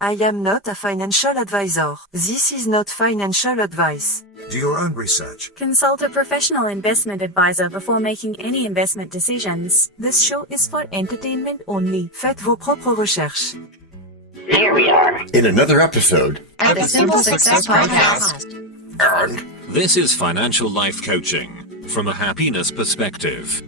I am not a financial advisor. This is not financial advice. Do your own research. Consult a professional investment advisor before making any investment decisions. This show is for entertainment only. Faites vos propres recherches. Here we are in another episode of the Simple Success Podcast. And this is financial life coaching from a happiness perspective.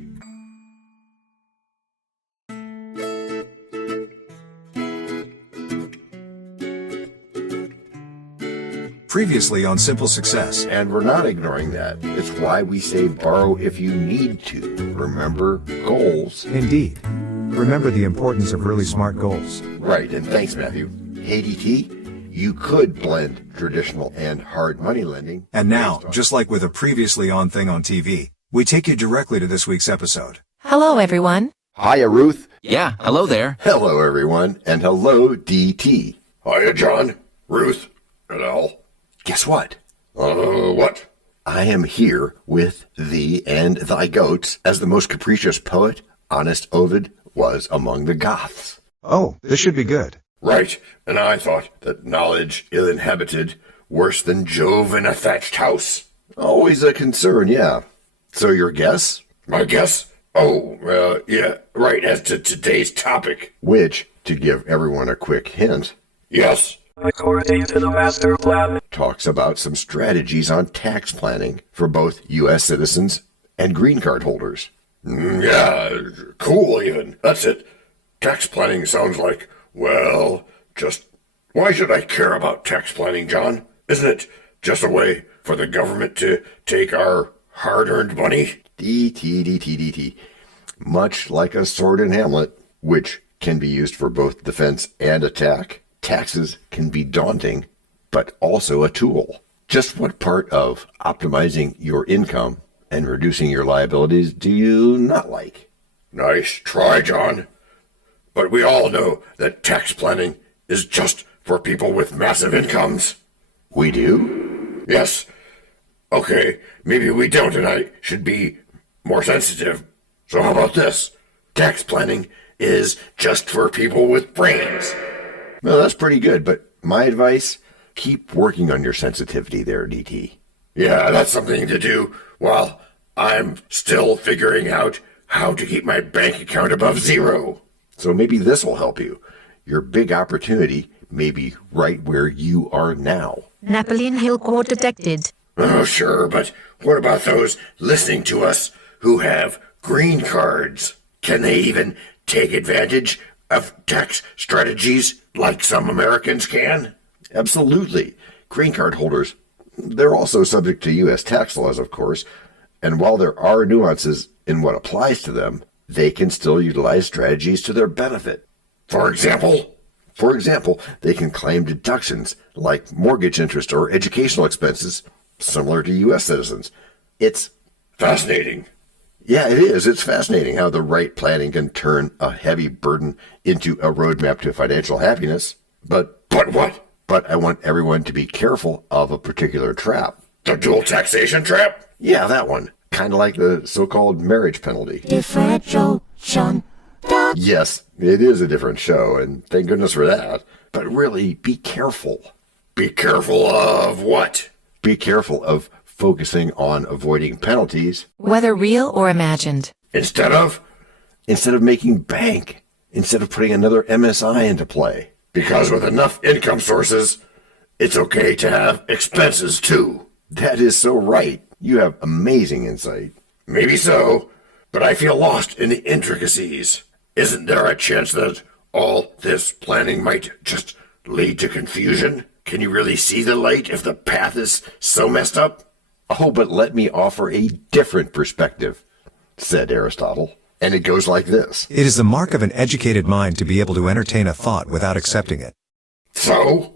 Previously on Simple Success. And we're not ignoring that. It's why we say borrow if you need to. Remember goals. Indeed. Remember the importance of really smart goals. Right, and thanks, Matthew. Hey, DT, you could blend traditional and hard money lending. And now, just like with a previously on thing on TV, we take you directly to this week's episode. Hello, everyone. Hiya, Ruth. Yeah, hello there. Hello, everyone, and hello, DT. Hiya, John, Ruth, and Al. Guess what? What? I am here with thee and thy goats as the most capricious poet, honest Ovid, was among the Goths. Oh, this should be good. Right, and I thought that knowledge ill-inhabited, worse than Jove in a thatched house. Always a concern, yeah. So your guess? My guess? Oh, yeah, right, as to today's topic. Which, to give everyone a quick hint, yes, according to the master plan, talks about some strategies on tax planning for both U.S. citizens and green card holders. Yeah, cool even. That's it. Tax planning sounds like, well, just why should I care about tax planning, John? Isn't it just a way for the government to take our hard-earned money? DT. Much like a sword in Hamlet, which can be used for both defense and attack, taxes can be daunting, but also a tool. Just what part of optimizing your income and reducing your liabilities do you not like? Nice try, John. But we all know that tax planning is just for people with massive incomes. We do? Yes. Okay, maybe we don't, and I should be more sensitive. So how about this? Tax planning is just for people with brains. Well, that's pretty good, but my advice, keep working on your sensitivity there, DT. Yeah, that's something to do while I'm still figuring out how to keep my bank account above zero. So maybe this will help you. Your big opportunity may be right where you are now. Napoleon Hill quote detected. Oh, sure, but what about those listening to us who have green cards? Can they even take advantage of tax strategies like some Americans can? Absolutely. Green card holders, they're also subject to U.S. tax laws, of course, and while there are nuances in what applies to them, they can still utilize strategies to their benefit. For example, they can claim deductions like mortgage interest or educational expenses, similar to U.S. citizens. It's fascinating. Yeah, it is. It's fascinating how the right planning can turn a heavy burden into a roadmap to financial happiness. But what? But I want everyone to be careful of a particular trap. The dual taxation trap? Yeah, that one. Kind of like the so-called marriage penalty. Different show, Sean. Yes, it is a different show, and thank goodness for that. But really, be careful. Be careful of what? Be careful of focusing on avoiding penalties. Whether real or imagined. Instead of making bank. Instead of putting another MSI into play. Because with enough income sources, it's okay to have expenses too. That is so right. You have amazing insight. Maybe so, but I feel lost in the intricacies. Isn't there a chance that all this planning might just lead to confusion? Can you really see the light if the path is so messed up? Oh, but let me offer a different perspective, said Aristotle. And it goes like this. It is the mark of an educated mind to be able to entertain a thought without accepting it. So,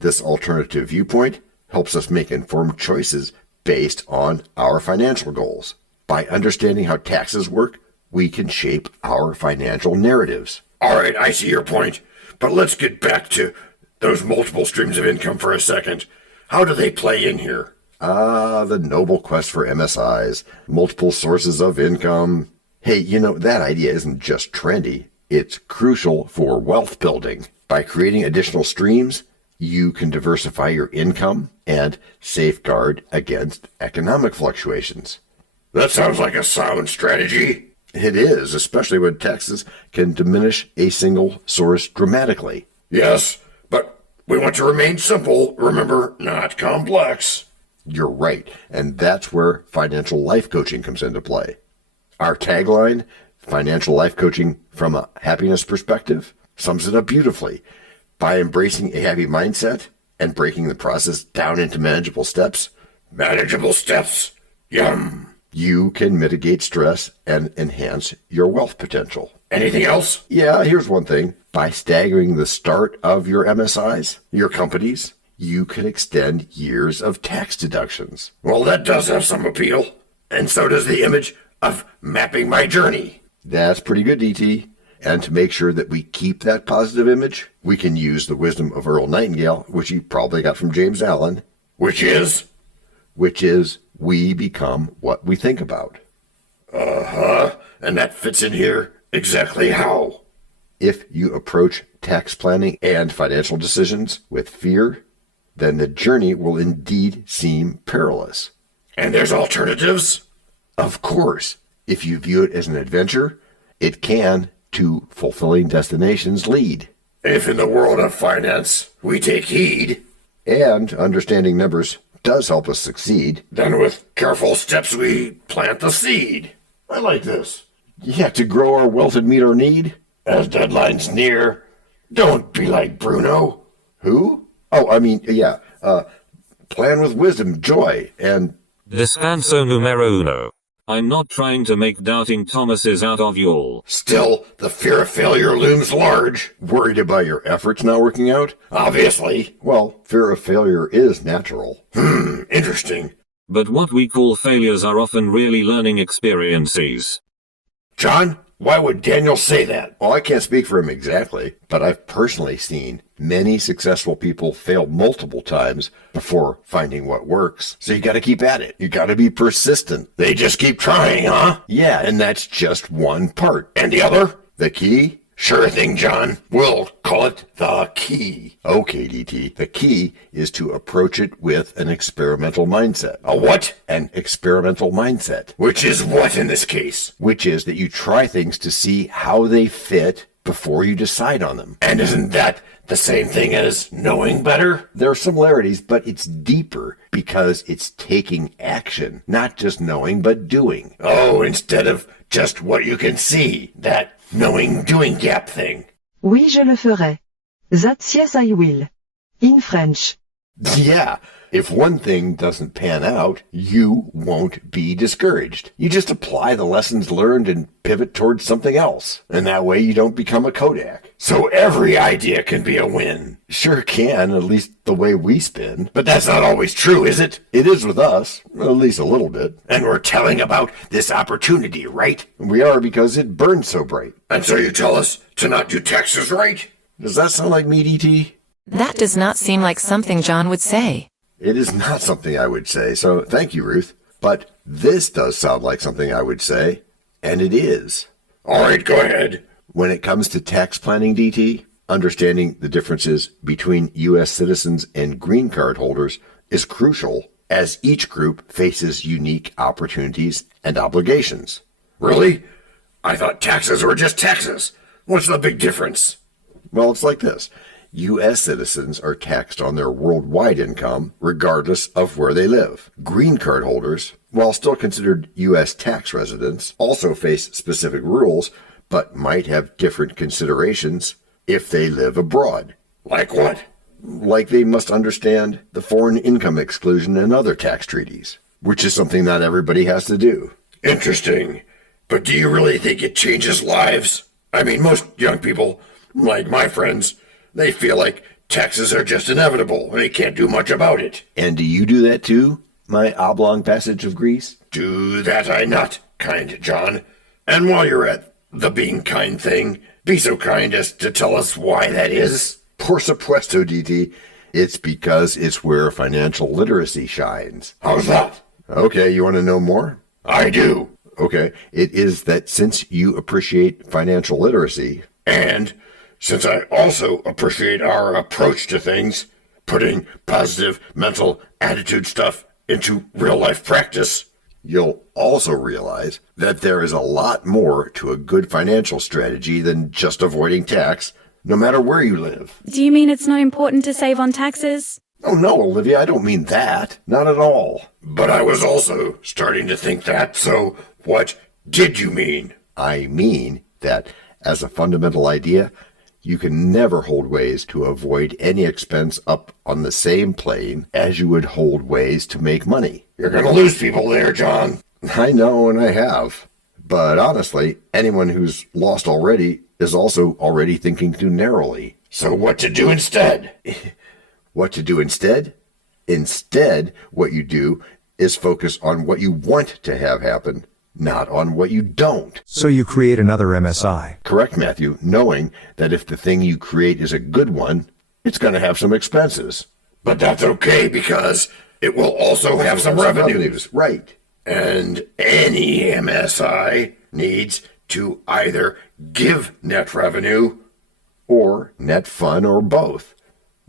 this alternative viewpoint helps us make informed choices based on our financial goals. By understanding how taxes work, we can shape our financial narratives. All right, I see your point. But let's get back to those multiple streams of income for a second. How do they play in here? The noble quest for MSIs, multiple sources of income. Hey, that idea isn't just trendy. It's crucial for wealth building. By creating additional streams, you can diversify your income and safeguard against economic fluctuations. That sounds like a sound strategy. It is, especially when taxes can diminish a single source dramatically. Yes, but we want to remain simple, remember, not complex. You're right, and that's where financial life coaching comes into play. Our tagline, Financial Life Coaching from a Happiness Perspective, sums it up beautifully. By embracing a happy mindset and breaking the process down into manageable steps, yum, you can mitigate stress and enhance your wealth potential. Anything else? Yeah, here's one thing. By staggering the start of your MSIs, your companies, you can extend years of tax deductions. Well, that does have some appeal. And so does the image of mapping my journey. That's pretty good, DT. And to make sure that we keep that positive image, we can use the wisdom of Earl Nightingale, which he probably got from James Allen. Which is, we become what we think about. And that fits in here exactly how? If you approach tax planning and financial decisions with fear, then the journey will indeed seem perilous. And there's alternatives? Of course. If you view it as an adventure, it can to fulfilling destinations lead. If in the world of finance we take heed, and understanding numbers does help us succeed, then with careful steps we plant the seed. I like this. Yeah, to grow our wealth and meet our need. As deadlines near, don't be like Bruno. Who? Plan with wisdom, joy, and... Descanso numero uno. I'm not trying to make doubting Thomases out of y'all. Still, the fear of failure looms large. Worried about your efforts not working out? Obviously. Well, fear of failure is natural. Interesting. But what we call failures are often really learning experiences. John, why would Daniel say that? Well, I can't speak for him exactly, but I've personally seen many successful people fail multiple times before finding what works. So you gotta keep at it. You gotta be persistent. They just keep trying, huh? Yeah, and that's just one part. And the other? The key? Sure thing, John. We'll call it the key. Okay, DT. The key is to approach it with an experimental mindset. A what? An experimental mindset. Which is what in this case? Which is that you try things to see how they fit before you decide on them. And isn't that the same thing as knowing better? There are similarities, but it's deeper because it's taking action, not just knowing, but doing. Oh, instead of just what you can see, that knowing-doing gap thing. Oui, je le ferai. That's yes, I will. In French. Yeah, if one thing doesn't pan out, you won't be discouraged. You just apply the lessons learned and pivot towards something else. And that way you don't become a Kodak. So every idea can be a win. Sure can, at least the way we spin. But that's not always true, is it? It is with us, at least a little bit. And we're telling about this opportunity, right? We are because it burns so bright. And so you tell us to not do taxes right? Does that sound like me, DT? That does not seem like something John would say. It is not something I would say, so thank you, Ruth. But this does sound like something I would say, and it is. All right, go ahead. When it comes to tax planning, DT, understanding the differences between U.S. citizens and green card holders is crucial, as each group faces unique opportunities and obligations. Really? I thought taxes were just taxes. What's the big difference? Well, it's like this. U.S. citizens are taxed on their worldwide income, regardless of where they live. Green card holders, while still considered U.S. tax residents, also face specific rules, but might have different considerations if they live abroad. Like what? Like they must understand the foreign income exclusion and other tax treaties, which is something not everybody has to do. Interesting. But do you really think it changes lives? I mean, most young people, like my friends, they feel like taxes are just inevitable and they can't do much about it. And do you do that too, my oblong passage of Greece? Do that I not, kind John. And while you're at the being kind thing, be so kind as to tell us why that is. Por supuesto, DT. It's because it's where financial literacy shines. How's that? Okay, you want to know more? I do. Okay, it is that since you appreciate financial literacy, and since I also appreciate our approach to things, putting positive mental attitude stuff into real-life practice, you'll also realize that there is a lot more to a good financial strategy than just avoiding tax, no matter where you live. Do you mean it's not important to save on taxes? Oh no, Olivia, I don't mean that. Not at all. But I was also starting to think that, so what did you mean? I mean that, as a fundamental idea, you can never hold ways to avoid any expense up on the same plane as you would hold ways to make money. You're gonna lose people there, John. I know, and I have. But honestly, anyone who's lost already is also already thinking too narrowly. So what to do instead? What to do instead? Instead, what you do is focus on what you want to have happen, not on what you don't. So you create another MSI. Correct, Matthew, knowing that if the thing you create is a good one, it's going to have some expenses. But that's okay because it will also have some revenues. Right. And any MSI needs to either give net revenue or net fun or both.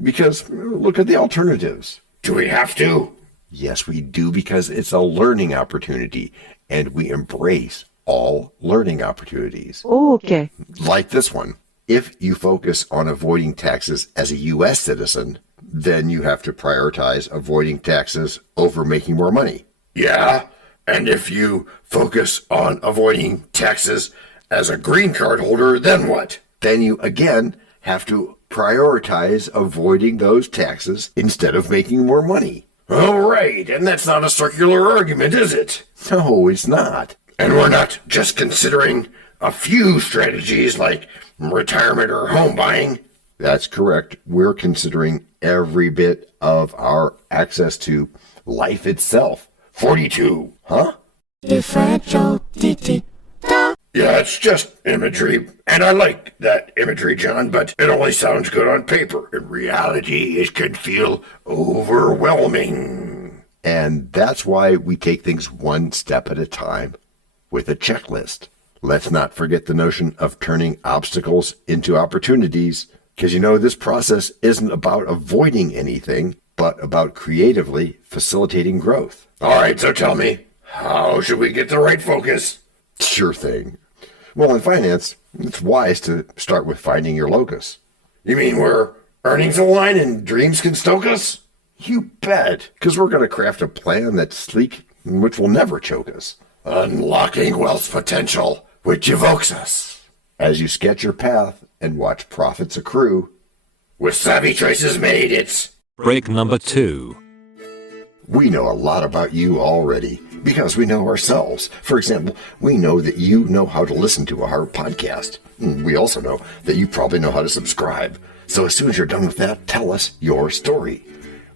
Because look at the alternatives. Do we have to? Yes, we do, because it's a learning opportunity, and we embrace all learning opportunities. Okay. Like this one. If you focus on avoiding taxes as a U.S. citizen, then you have to prioritize avoiding taxes over making more money. Yeah, and if you focus on avoiding taxes as a green card holder, then what? Then you again have to prioritize avoiding those taxes instead of making more money. All right, and that's not a circular argument, is it? No, it's not. And we're not just considering a few strategies like retirement or home buying. That's correct. We're considering every bit of our access to life itself. 42, huh? Yeah, it's just imagery, and I like that imagery, John, but it only sounds good on paper. In reality, it can feel overwhelming. And that's why we take things one step at a time with a checklist. Let's not forget the notion of turning obstacles into opportunities, because this process isn't about avoiding anything, but about creatively facilitating growth. All right, so tell me, how should we get the right focus? Sure thing. Well, in finance, it's wise to start with finding your locus. You mean where earnings align and dreams can stoke us? You bet, because we're going to craft a plan that's sleek, which will never choke us. Unlocking wealth's potential, which evokes us. As you sketch your path and watch profits accrue. With savvy choices made, it's... Break number 2. We know a lot about you already, because we know ourselves. For example, we know that you know how to listen to our podcast. We also know that you probably know how to subscribe. So as soon as you're done with that, tell us your story.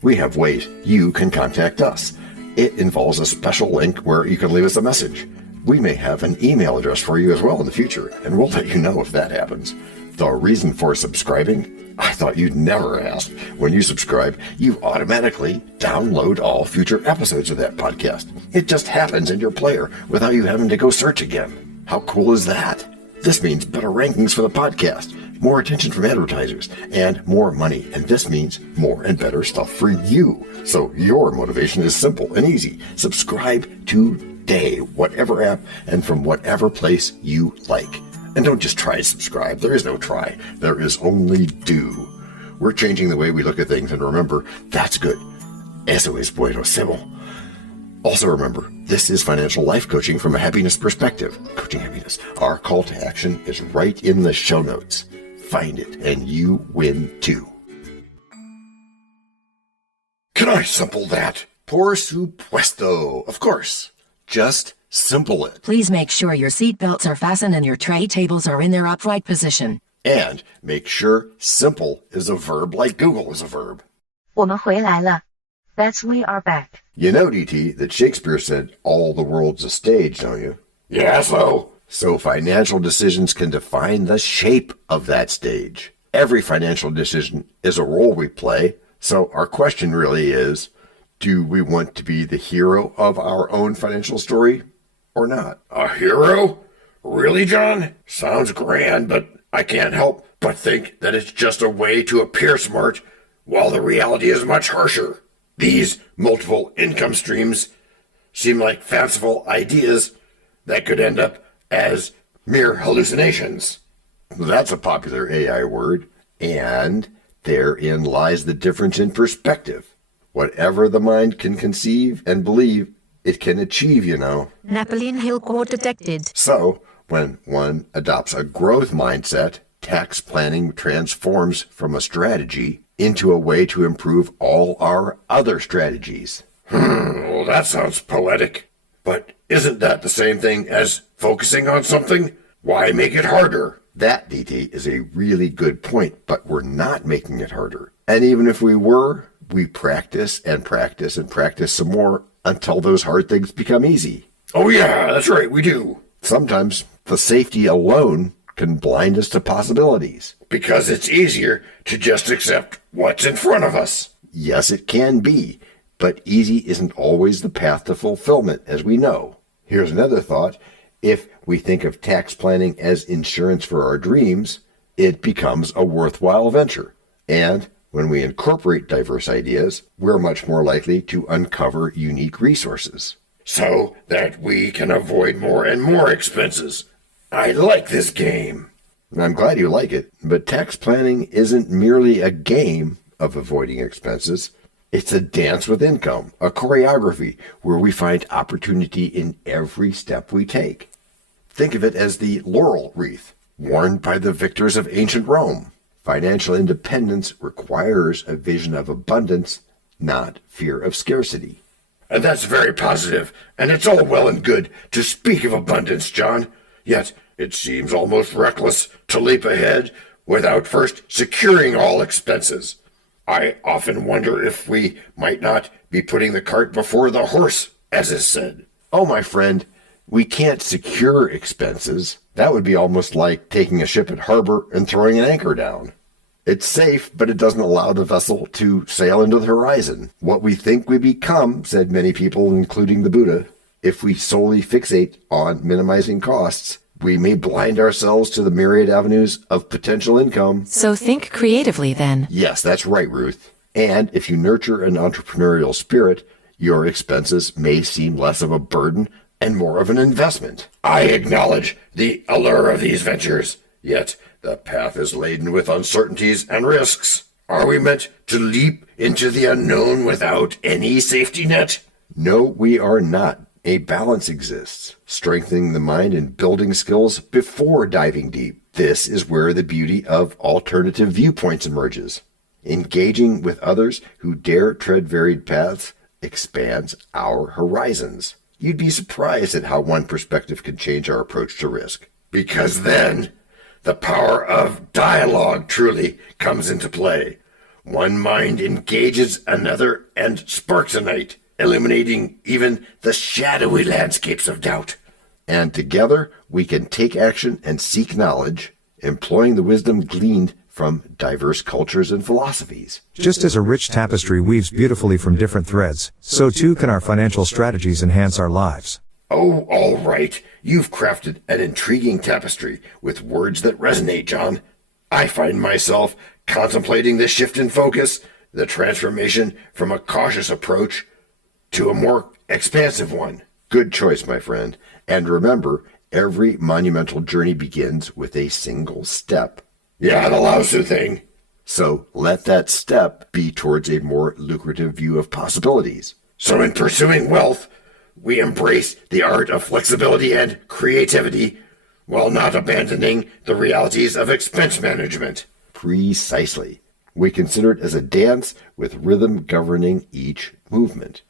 We have ways you can contact us. It involves a special link where you can leave us a message. We may have an email address for you as well in the future, and we'll let you know if that happens. The reason for subscribing? I thought you'd never ask. When you subscribe, you automatically download all future episodes of that podcast. It just happens in your player without you having to go search again. How cool is that? This means better rankings for the podcast, more attention from advertisers, and more money. And this means more and better stuff for you. So your motivation is simple and easy. Subscribe today, whatever app and from whatever place you like. And don't just try to subscribe. There is no try. There is only do. We're changing the way we look at things, and remember, that's good. Eso es buenísimo. Also remember, this is financial life coaching from a happiness perspective. Coaching happiness. Our call to action is right in the show notes. Find it, and you win too. Can I simple that? Por supuesto. Of course. Just simple it. Please make sure your seatbelts are fastened and your tray tables are in their upright position. And make sure simple is a verb like Google is a verb. 我们回来了. That's we are back. You know, DT, that Shakespeare said all the world's a stage, don't you? Yeah, so financial decisions can define the shape of that stage. Every financial decision is a role we play, so our question really is, do we want to be the hero of our own financial story or not? A hero? Really, John? Sounds grand, but I can't help but think that it's just a way to appear smart, while the reality is much harsher. These multiple income streams seem like fanciful ideas that could end up as mere hallucinations. That's a popular AI word, and therein lies the difference in perspective. Whatever the mind can conceive and believe, it can achieve, you know. Napoleon Hill quote detected. So, when one adopts a growth mindset, tax planning transforms from a strategy into a way to improve all our other strategies. Well, that sounds poetic. But isn't that the same thing as focusing on something? Why make it harder? That, DT, is a really good point, but we're not making it harder. And even if we were, we practice and practice and practice some more until those hard things become easy. Oh yeah, that's right, we do. Sometimes the safety alone can blind us to possibilities. Because it's easier to just accept what's in front of us. Yes, it can be, but easy isn't always the path to fulfillment, as we know. Here's another thought. If we think of tax planning as insurance for our dreams, it becomes a worthwhile venture. And when we incorporate diverse ideas, we're much more likely to uncover unique resources. So that we can avoid more and more expenses. I like this game. I'm glad you like it, but tax planning isn't merely a game of avoiding expenses. It's a dance with income, a choreography where we find opportunity in every step we take. Think of it as the laurel wreath worn by the victors of ancient Rome. Financial independence requires a vision of abundance, not fear of scarcity. And that's very positive, and it's all well and good to speak of abundance, John. Yet it seems almost reckless to leap ahead without first securing all expenses. I often wonder if we might not be putting the cart before the horse, as is said. Oh, my friend, we can't secure expenses. That would be almost like taking a ship at harbor and throwing an anchor down. It's safe, but it doesn't allow the vessel to sail into the horizon. What we think we become, said many people, including the Buddha, if we solely fixate on minimizing costs, we may blind ourselves to the myriad avenues of potential income. So think creatively then. Yes, that's right, Ruth. And if you nurture an entrepreneurial spirit, your expenses may seem less of a burden and more of an investment. I acknowledge the allure of these ventures, yet the path is laden with uncertainties and risks. Are we meant to leap into the unknown without any safety net? No, we are not. A balance exists, strengthening the mind and building skills before diving deep. This is where the beauty of alternative viewpoints emerges. Engaging with others who dare tread varied paths expands our horizons. You'd be surprised at how one perspective can change our approach to risk. Because then, the power of dialogue truly comes into play. One mind engages another and sparks a night, illuminating even the shadowy landscapes of doubt. And together, we can take action and seek knowledge, employing the wisdom gleaned from diverse cultures and philosophies. Just as a rich tapestry weaves beautifully from different threads, so too can our financial strategies enhance our lives. Oh, all right. You've crafted an intriguing tapestry with words that resonate, John. I find myself contemplating the shift in focus, the transformation from a cautious approach to a more expansive one. Good choice, my friend. And remember, every monumental journey begins with a single step. Yeah, the Laosu thing. So let that step be towards a more lucrative view of possibilities. So in pursuing wealth, we embrace the art of flexibility and creativity while not abandoning the realities of expense management. Precisely. We consider it as a dance with rhythm governing each movement.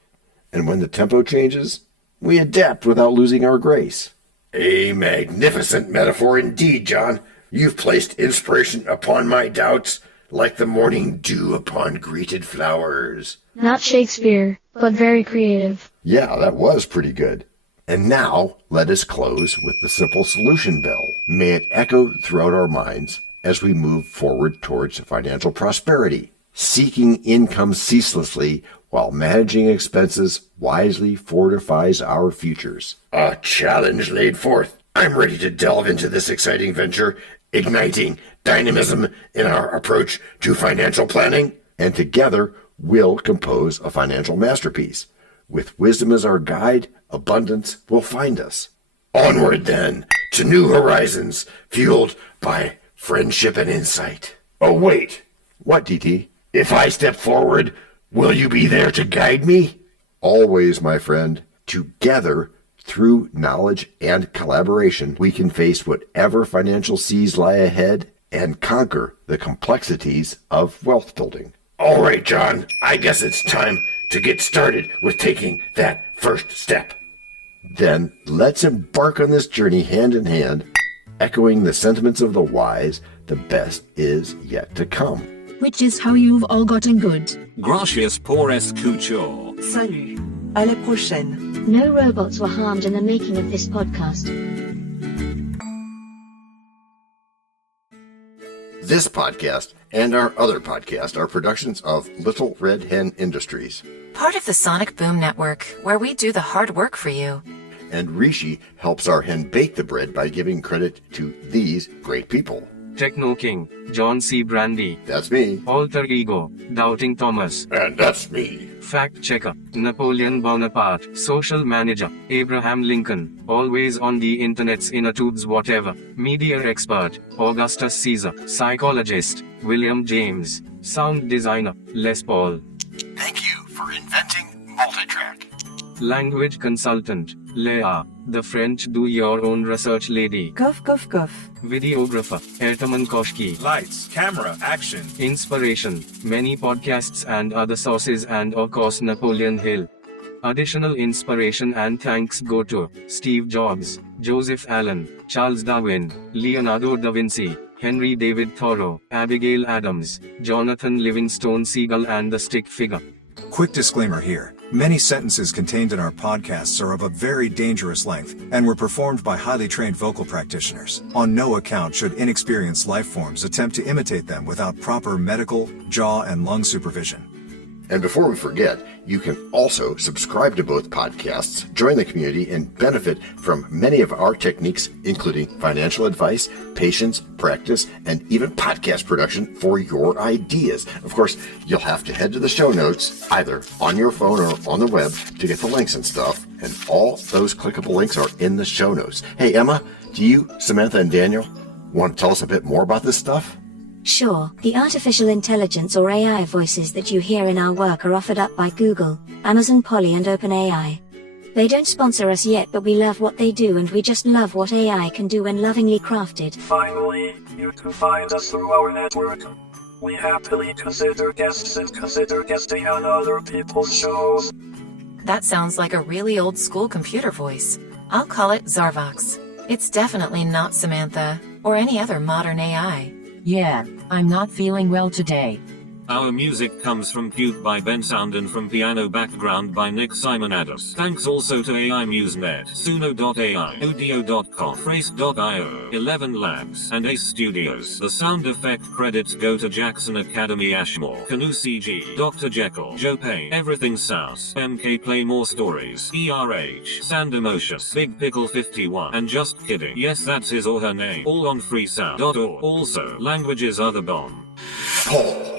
And when the tempo changes, we adapt without losing our grace. A magnificent metaphor indeed, John. You've placed inspiration upon my doubts like the morning dew upon greeted flowers. Not Shakespeare, but very creative. Yeah, that was pretty good. And now, let us close with the simple solution bell. May it echo throughout our minds as we move forward towards financial prosperity. Seeking income ceaselessly while managing expenses wisely fortifies our futures. A challenge laid forth. I'm ready to delve into this exciting venture, igniting dynamism in our approach to financial planning, and together we'll compose a financial masterpiece. With wisdom as our guide, abundance will find us. Onward, then, to new horizons, fueled by friendship and insight. Oh, wait. What, DT? If I step forward, will you be there to guide me? Always, my friend. Together, through knowledge and collaboration, we can face whatever financial seas lie ahead and conquer the complexities of wealth building. All right, John. I guess it's time to get started with taking that first step. Then let's embark on this journey hand in hand, echoing the sentiments of the wise, the best is yet to come. Which is how you've all gotten good. Gracias por escuchar. Salut. À la prochaine. No robots were harmed in the making of this podcast. This podcast and our other podcast are productions of Little Red Hen Industries. Part of the Sonic Boom Network, where we do the hard work for you. And Rishi helps our hen bake the bread by giving credit to these great people. Techno King, John Brandy. That's me. Alter Ego, Doubting Thomas. And that's me. Fact Checker, Napoleon Bonaparte. Social Manager, Abraham Lincoln. Always on the internet's inner tubes whatever. Media Expert, Augustus Caesar. Psychologist, William James. Sound Designer, Les Paul. Thank you for inventing multitrack. Language Consultant, Leah, the French do-your-own research lady. Cough, cough, cough. Videographer, Ertaman Koshki. Lights, camera, action. Inspiration, many podcasts and other sources, and of course Napoleon Hill. Additional inspiration and thanks go to Steve Jobs, Joseph Allen, Charles Darwin, Leonardo da Vinci, Henry David Thoreau, Abigail Adams, Jonathan Livingstone Seagull, and the Stick Figure. Quick disclaimer here. Many sentences contained in our podcasts are of a very dangerous length and were performed by highly trained vocal practitioners. On no account should inexperienced life forms attempt to imitate them without proper medical, jaw, and lung supervision. And before we forget, you can also subscribe to both podcasts, join the community, and benefit from many of our techniques, including financial advice, patience, practice, and even podcast production for your ideas. Of course, you'll have to head to the show notes, either on your phone or on the web, to get the links and stuff. And all those clickable links are in the show notes. Hey, Emma, do you, Samantha, and Daniel want to tell us a bit more about this stuff? Sure, the artificial intelligence or AI voices that you hear in our work are offered up by Google, Amazon Polly, and OpenAI. They don't sponsor us yet, but we love what they do, and we just love what AI can do when lovingly crafted. Finally, you can find us through our network. We happily consider guests and consider guesting on other people's shows. That sounds like a really old school computer voice. I'll call it Zarvox. It's definitely not Samantha, or any other modern AI. Yeah, I'm not feeling well today. Our music comes from Puke by Ben Sound and from Piano Background by Nick Simonados. Thanks also to AI MuseNet, Suno.ai, Audio.com, Phrase.io, 11 Labs, and Ace Studios. The sound effect credits go to Jackson Academy Ashmore, Canoe CG, Dr. Jekyll, Joe Payne, Everything South, MK Play More Stories, ERH, Sand Emotious, Big Pickle 51, and Just Kidding. Yes, that's his or her name. All on freesound.org. Also, languages other bomb. Paul.